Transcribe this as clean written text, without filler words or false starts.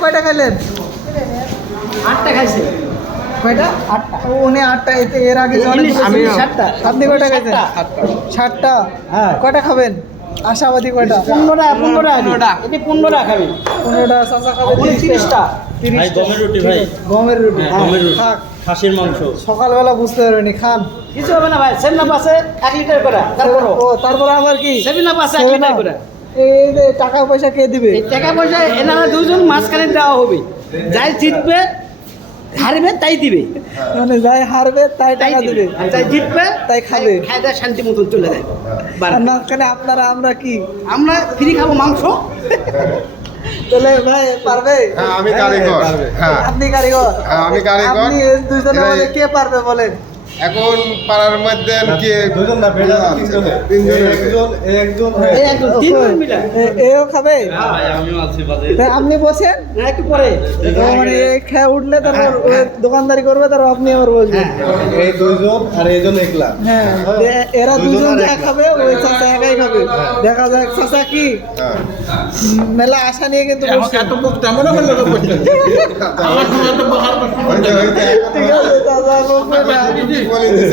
কয়টা খাইলেন? 8টা খাইছে। কয়টা? 8টা। উনি 8টা, এর আগে আমি 7টা। আপনি কয়টা খাইছেন? 7টা। হ্যাঁ। কয়টা খাবেন? আশাবাদী কয়টা? 15টা। এটি 15টা খাবেন। 15টা। চাচা খাবেন 30টা। 30টা। ভাই গমের রুটি ভাই। গমের রুটি। গমের রুটি। থাক, খাসির মাংস। সকালবেলা বুঝতে পারবেনি, খান। কিছু হবে না ভাই, 7 আছে 1 লিটার করে। তারপরও ও, তারপরে আবার কি? 7 আছে 1 লিটার করে। এই যে টাকা পয়সা কে দিবে? এই টাকা পয়সা এনারা দুজন মাঝখানে দেওয়া হবে। যাই জিতবে হারবে তাই দিবে। মানে যাই হারবে তাই টাকা দিবে, আর যাই জিতবে তাই খাবে। খায় দেয় শান্তি মতন চলে যায়। আর মাঝখানে আপনারা আমরা কি? আমরা ফ্রি খাবো মাংস। তাহলে ভাই পারবে? হ্যাঁ আমি কারিগর। হ্যাঁ আপনি কারিগর? হ্যাঁ, আমি কারিগর। আপনি দুইজনের এরাই- মধ্যে কে পারবে বলেন? এখন পাড়ার মধ্যে কি দুজন না বেড়া তিনজনে তিনজনে। একজন এই একদম 3 জন মিলে। এও খাবে? ভাই আমিও আছি বাজে। তা আপনি বসেন, না একটু পরে। মানে এই খেয়ে উঠলে তারপর ওই দোকানদারি করবে, তারপর আপনি আবার বসবেন। এই দুইজন আর এইজন একলা হ্যাঁ, এরা দুইজন দুজন আর যা এক। খাবে ওই চাচা একাই খাবে। দেখা যাক চাচা কি হ্যাঁ মেলা আশা নিয়ে কিন্তু বসছে। হইতে হইতে ঠিক আছে চাচা, বলবে না। বলে দিছে